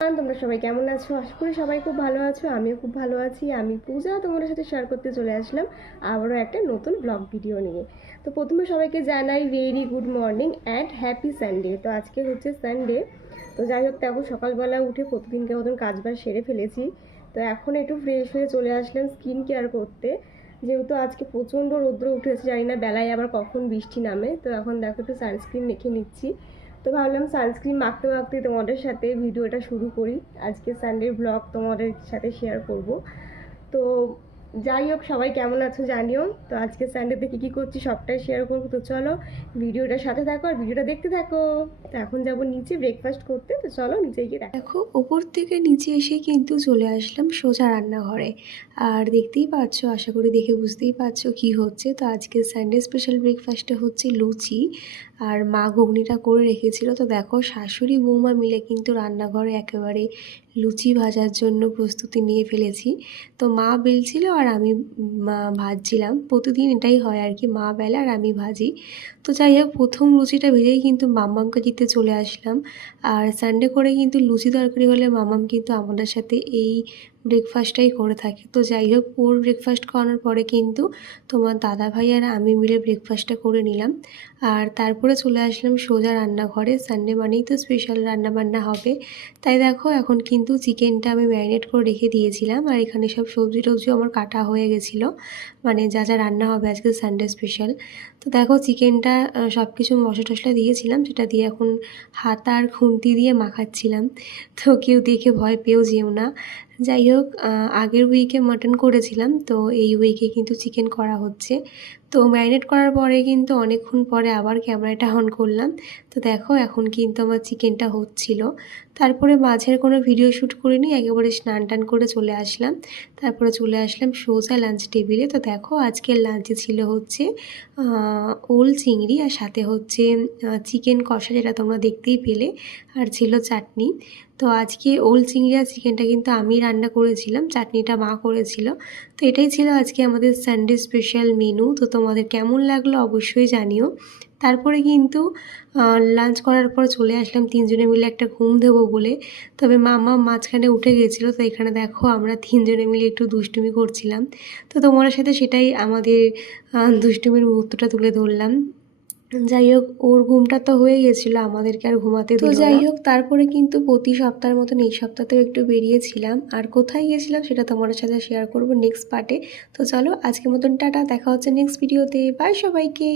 তোমরা সবাই কেমন আছো? আশা করি সবাই খুব ভালো আছো। আমিও খুব ভালো আছি। আমি পূজা তোমাদের সাথে শেয়ার করতে চলে আসলাম আবারও একটা নতুন ব্লগ ভিডিও নিয়ে। তো প্রথমে সবাইকে জানাই very good morning and happy Sunday. তো আজকে হচ্ছে সানডে। তো যাই হোক, দেখো সকালবেলা উঠে প্রতিদিনকে মতন কাজবাজ সেরে ফেলেছি। তো এখন একটু ফ্রেশ হয়ে চলে আসলাম স্কিন কেয়ার করতে, যেহেতু আজকে প্রচণ্ড রৌদ্র উঠেছে। জানি না বেলায় আবার কখন বৃষ্টি নামে। তো এখন দেখো একটু সানস্ক্রিন মেখে নিচ্ছি। তো ভাবলাম সানস্ক্রিন মাখতে মাখতে তোমাদের সাথে ভিডিওটা শুরু করি। আজকে সানডে ব্লগ তোমাদের সাথে শেয়ার করব। তো যাই হোক, সবাই কেমন আছো জানিও। তো আজকে সানডেতে কী কী করছি সবটাই শেয়ার করবো। তো চলো ভিডিওটার সাথে থাকো আর ভিডিওটা দেখতে থাকো। তো এখন যাবো নিচে ব্রেকফাস্ট করতে। তো চলো নিচে গিয়ে দেখো ওপর থেকে নিচে এসে কিন্তু চলে আসলাম সোজা রান্নাঘরে। আর দেখতেই পাচ্ছ, আশা করি দেখে বুঝতেই পারছো কি হচ্ছে। তো আজকে সানডে স্পেশাল ব্রেকফাস্টে হচ্ছে লুচি, আর মা ঘুগনিটা করে রেখেছিল। তো দেখো শাশুড়ি বৌমা মিলে কিন্তু রান্নাঘরে একেবারে লুচি ভাজার জন্য প্রস্তুতি নিয়ে ফেলেছি। তো মা বেলছিল আর আমি ভাজছিলাম। প্রতিদিন এটাই হয় আর কি, মা বেলা আর আমি ভাজি। তো যাই হোক, প্রথম লুচিটা ভেজেই কিন্তু মাম্মামকে দিতে চলে আসলাম। আর সানডে করে কিন্তু লুচি তরকারি হলে মামাম কিন্তু আমাদের সাথে এই ব্রেকফাস্টটাই করে থাকে। তো যাই হোক, ওর ব্রেকফাস্ট করানোর পরে কিন্তু তোমার দাদা ভাই আর আমি মিলে ব্রেকফাস্টটা করে নিলাম। আর তারপরে চলে আসলাম সোজা রান্নাঘরে। সানডে মানেই তো স্পেশাল রান্নাবান্না হবে। তাই দেখো এখন কিন্তু চিকেনটা আমি ম্যারিনেট করে রেখে দিয়েছিলাম, আর এখানে সব সবজি টবজিও আমার কাটা হয়ে গেছিলো, মানে যা যা রান্না হবে আজকে সানডে স্পেশাল। তো দেখো চিকেনটা সব কিছু মশলা টশলা দিয়েছিলাম, যেটা দিয়ে এখন হাত আর খুন্তি দিয়ে মাখাচ্ছিলাম। তো কেউ দেখে ভয় পেয়েও যেও না। যাই হোক, আগের উইকে মাটন করেছিলাম, তো এই উইকে কিন্তু চিকেন করা হচ্ছে। তো ম্যারিনেট করার পরে কিন্তু অনেকক্ষণ পরে আবার ক্যামেরাটা অন করলাম। তো দেখো এখন কিন্তু আমার চিকেনটা হচ্ছিল। তারপরে মাঝের কোনো ভিডিও শ্যুট করিনি, একেবারে স্নান টান করে চলে আসলাম। তারপরে চলে আসলাম সোজা লাঞ্চ টেবিলে। তো দেখো আজকের লাঞ্চে ছিল হচ্ছে ওল চিংড়ি, আর সাথে হচ্ছে চিকেন কষা, যেটা তোমরা দেখতেই পেলে, আর ছিল চাটনি। তো আজকে ওল চিংড়ি আর চিকেনটা কিন্তু আমি রান্না করেছিলাম, চাটনিটা মা করেছিল। তো এটাই ছিল আজকে আমাদের সানডে স্পেশাল মেনু। তো তোমাদের কেমন লাগলো অবশ্যই জানিও। তারপরে কিন্তু লাঞ্চ করার পর চলে আসলাম তিনজনে মিলে একটা ঘুম দেবো বলে। তবে মামা মাঝখানে উঠে গেছিলো। তো এখানে দেখো আমরা তিনজনে মিলে একটু দুষ্টুমি করছিলাম। তো তোমার সাথে সেটাই আমাদের দুষ্টুমির মুহূর্তটা তুলে ধরলাম। যাই হোক, ওর ঘুমটা তো হয়ে গেছিলো, আমাদেরকে আর ঘুমাতে দিল না। তো যাই হোক, তারপরে কিন্তু প্রতি সপ্তাহের মতন এই সপ্তাহতেও একটু বেরিয়েছিলাম। আর কোথায় গিয়েছিলাম সেটা তোমাদের সাথে শেয়ার করব নেক্সট পার্টে। তো চলো আজকের মতন টাটা, দেখা হচ্ছে নেক্সট ভিডিওতে। বাই সবাইকে।